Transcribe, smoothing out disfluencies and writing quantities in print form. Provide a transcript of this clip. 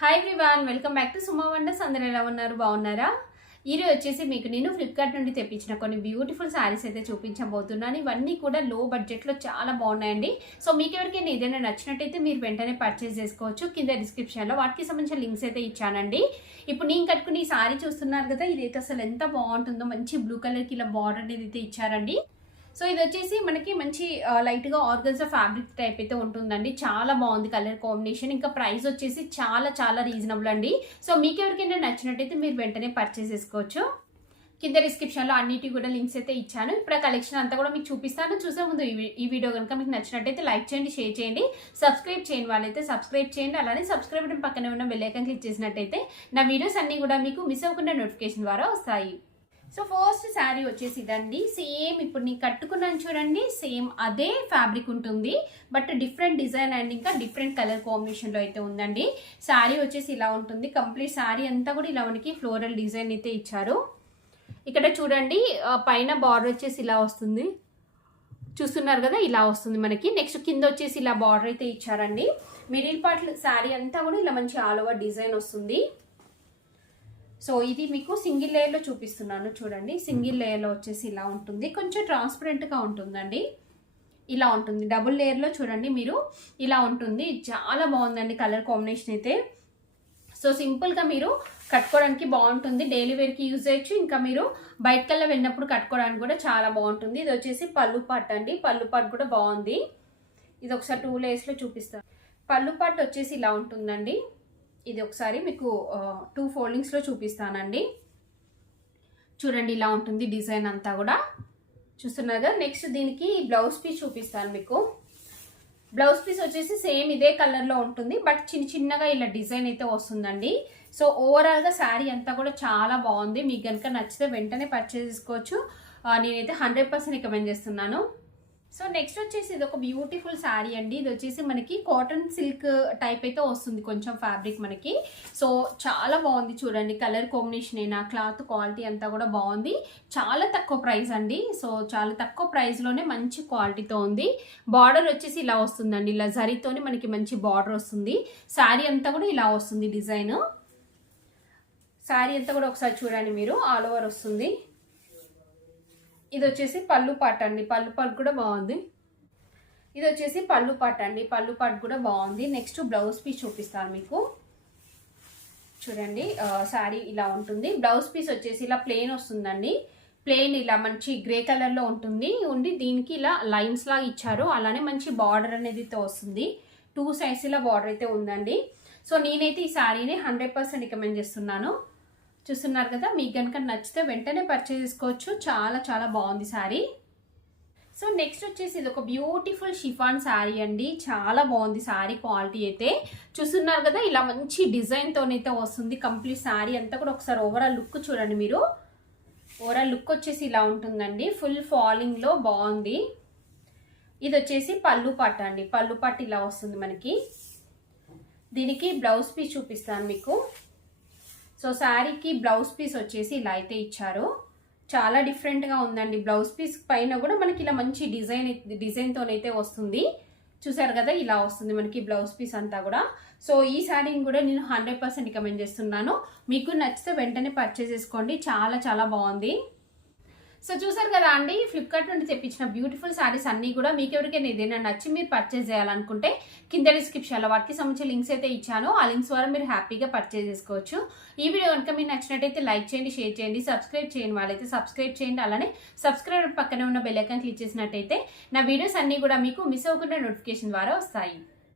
Hi everyone, welcome back to Suma wonders. అందరూ ఎలా ఉన్నారు? బాగున్నారా? ఈరోజు వచ్చేసి మీకు నేను ఫ్లిప్కార్ట్ నుండి తెప్పించిన కొన్ని బ్యూటిఫుల్ శారీస్ అయితే చూపించబోతున్నాను. ఇవన్నీ కూడా లో బడ్జెట్లో చాలా బాగున్నాయండి. సో మీకు ఎవరికైనా ఏదైనా నచ్చినట్టయితే మీరు వెంటనే పర్చేస్ చేసుకోవచ్చు. కింద డిస్క్రిప్షన్లో వాటికి సంబంధించిన లింక్స్ అయితే ఇచ్చానండి. ఇప్పుడు నేను కట్టుకుని ఈ శారీ చూస్తున్నారు కదా, ఇదైతే అసలు ఎంత బాగుంటుందో. మంచి బ్లూ కలర్కి ఇలా బార్డర్ అనేది అయితే ఇచ్చారండి. సో ఇది వచ్చేసి మనకి మంచి లైట్గా ఆర్గన్జా ఫ్యాబ్రిక్ టైప్ అయితే ఉంటుందండి. చాలా బాగుంది కలర్ కాంబినేషన్. ఇంకా ప్రైస్ వచ్చేసి చాలా చాలా రీజనబుల్ అండి. సో మీకు ఎవరికైనా నచ్చినట్టయితే మీరు వెంటనే పర్చేస్ చేసుకోవచ్చు. కింద డిస్క్రిప్షన్లో అన్నిటి కూడా లింక్స్ అయితే ఇచ్చాను. ఇప్పుడు ఆ కలెక్షన్ అంతా కూడా మీకు చూపిస్తాను. చూసే ముందు ఈ వీడియో కనుక మీకు నచ్చినట్టయితే లైక్ చేయండి, షేర్ చేయండి, సబ్స్క్రైబ్ చేయని వాళ్ళైతే సబ్స్క్రైబ్ చేయండి. అలానే సబ్స్క్రైబ్ బటన్ పక్కనే ఉన్న బెల్ ఐకాన్ క్లిక్ చేసినట్టయితే నా వీడియోస్ అన్నీ కూడా మీకు మిస్ అవ్వకుండా నోటిఫికేషన్ ద్వారా వస్తాయి. సో ఫస్ట్ శారీ వచ్చేసి ఇదండి. సేమ్ ఇప్పుడు నేను కట్టుకున్నాను చూడండి, సేమ్ అదే ఫ్యాబ్రిక్ ఉంటుంది, బట్ డిఫరెంట్ డిజైన్ అండ్ ఇంకా డిఫరెంట్ కలర్ కాంబినేషన్లో అయితే ఉందండి. శారీ వచ్చేసి ఇలా ఉంటుంది. కంప్లీట్ శారీ అంతా కూడా ఇలా మనకి ఫ్లోరల్ డిజైన్ అయితే ఇచ్చారు. ఇక్కడ చూడండి పైన బార్డర్ వచ్చేసి ఇలా వస్తుంది, చూస్తున్నారు కదా, ఇలా వస్తుంది మనకి. నెక్స్ట్ కింద వచ్చేసి ఇలా బార్డర్ అయితే ఇచ్చారండి. మిడిల్ పార్ట్ శారీ అంతా కూడా ఇలా మంచి ఆల్ ఓవర్ డిజైన్ వస్తుంది. సో ఇది మీకు సింగిల్ లేయర్లో చూపిస్తున్నాను చూడండి. సింగిల్ లేయర్లో వచ్చేసి ఇలా ఉంటుంది, కొంచెం ట్రాన్స్పరెంట్గా ఉంటుందండి. ఇలా ఉంటుంది. డబుల్ లేయర్లో చూడండి మీరు, ఇలా ఉంటుంది. చాలా బాగుందండి కలర్ కాంబినేషన్ అయితే. సో సింపుల్గా మీరు కట్టుకోవడానికి బాగుంటుంది, డైలీ వేర్కి యూజ్ చేయొచ్చు. ఇంకా మీరు బయటకల్లా వెళ్ళినప్పుడు కట్టుకోవడానికి కూడా చాలా బాగుంటుంది. ఇది వచ్చేసి పళ్ళు పార్ట్ అండి. పళ్ళు పార్ట్ కూడా బాగుంది. ఇది ఒకసారి 2 లేయర్స్లో చూపిస్తాను. పళ్ళు పార్ట్ వచ్చేసి ఇలా ఉంటుందండి. ఇది ఒకసారి మీకు 2 ఫోల్డింగ్స్లో చూపిస్తానండి. చూడండి ఇలా ఉంటుంది డిజైన్ అంతా కూడా, చూస్తున్నారు కదా. నెక్స్ట్ దీనికి బ్లౌజ్ పీస్ చూపిస్తాను మీకు. బ్లౌజ్ పీస్ వచ్చేసి సేమ్ ఇదే కలర్లో ఉంటుంది, బట్ చిన్నగా ఇలా డిజైన్ అయితే వస్తుందండి. సో ఓవరాల్గా శారీ అంతా కూడా చాలా బాగుంది. మీకు కనుక నచ్చితే వెంటనే పర్చేస్ చేసుకోవచ్చు. నేనైతే 100% రికమెండ్ చేస్తున్నాను. సో నెక్స్ట్ వచ్చేసి ఇది ఒక బ్యూటిఫుల్ శారీ అండి. ఇది వచ్చేసి మనకి కాటన్ సిల్క్ టైప్ అయితే వస్తుంది కొంచెం ఫ్యాబ్రిక్ మనకి. సో చాలా బాగుంది చూడండి, కలర్ కాంబినేషన్ అయినా క్లాత్ క్వాలిటీ అంతా కూడా బాగుంది. చాలా తక్కువ ప్రైస్ అండి. సో చాలా తక్కువ ప్రైస్లోనే మంచి క్వాలిటీతో ఉంది. బార్డర్ వచ్చేసి ఇలా వస్తుందండి, ఇలా జరీతోని మనకి మంచి బార్డర్ వస్తుంది. శారీ అంతా కూడా ఇలా వస్తుంది డిజైన్. శారీ అంతా కూడా ఒకసారి చూడండి మీరు, ఆల్ ఓవర్ వస్తుంది. ఇది వచ్చేసి పళ్ళు పాట అండి. పళ్ళు పాట కూడా బాగుంది. ఇది వచ్చేసి పళ్ళు పాట అండి. పళ్ళు పాట కూడా బాగుంది. నెక్స్ట్ బ్లౌజ్ పీస్ చూపిస్తాను మీకు. చూడండి శారీ ఇలా ఉంటుంది. బ్లౌజ్ పీస్ వచ్చేసి ఇలా ప్లెయిన్ వస్తుందండి. ప్లెయిన్ ఇలా మంచి గ్రే కలర్లో ఉండి దీనికి ఇలా లైన్స్ లాగా ఇచ్చారు. అలానే మంచి బార్డర్ అనేది అయితే వస్తుంది. 2 సైడ్స్ ఇలా బార్డర్ అయితే ఉందండి. సో నేనైతే ఈ శారీని 100% రికమెండ్ చేస్తున్నాను. చూస్తున్నారు కదా, మీకు కనుక నచ్చితే వెంటనే పర్చేస్ చేసుకోవచ్చు. చాలా చాలా బాగుంది శారీ. సో నెక్స్ట్ వచ్చేసి ఇది ఒక బ్యూటిఫుల్ షిఫాన్ శారీ అండి. చాలా బాగుంది శారీ క్వాలిటీ అయితే. చూస్తున్నారు కదా, ఇలా మంచి డిజైన్తోనైతే వస్తుంది కంప్లీట్ శారీ అంతా కూడా. ఒకసారి ఓవరాల్ లుక్ చూడండి మీరు. ఓవరాల్ లుక్ వచ్చేసి ఇలా ఉంటుందండి. ఫుల్ ఫాలింగ్లో బాగుంది. ఇది వచ్చేసి పళ్ళు పాట అండి. పళ్ళు పాట ఇలా వస్తుంది మనకి. దీనికి బ్లౌజ్ పీస్ చూపిస్తాను మీకు. సో శారీకి బ్లౌజ్ పీస్ వచ్చేసి ఇలా అయితే ఇచ్చారు. చాలా డిఫరెంట్గా ఉందండి. బ్లౌజ్ పీస్ పైన కూడా మనకి ఇలా మంచి డిజైన్తోనైతే వస్తుంది. చూసారు కదా, ఇలా వస్తుంది మనకి బ్లౌజ్ పీస్ అంతా కూడా. సో ఈ శారీని కూడా నేను 100% రికమెండ్ చేస్తున్నాను. మీకు నచ్చితే వెంటనే పర్చేస్ చేసుకోండి. చాలా చాలా బాగుంది. సో చూసారు కదా అండి, ఫ్లిప్కార్ట్ నుండి తెప్పించిన బ్యూటిఫుల్ శారీస్ అన్నీ కూడా. మీకు ఎవరికైనా ఏదైనా నచ్చి మీరు పర్చేస్ చేయాలనుకుంటే కింద డిస్క్రిప్షన్లో వాటికి సంబంధించిన లింక్స్ అయితే ఇచ్చాను. ఆ లింక్స్ ద్వారా మీరు హ్యాపీగా పర్చేస్ చేసుకోవచ్చు. ఈ వీడియో కనుక మీకు నచ్చినట్టయితే లైక్ చేయండి, షేర్ చేయండి, సబ్స్క్రైబ్ చేయని వాళ్ళైతే సబ్స్క్రైబ్ చేయండి. అలానే సబ్స్క్రైబ్ పక్కనే ఉన్న బెల్ ఐకాన్ క్లిక్ చేసినట్టయితే నా వీడియోస్ అన్నీ కూడా మీకు మిస్ అవ్వకుండా నోటిఫికేషన్ ద్వారా వస్తాయి.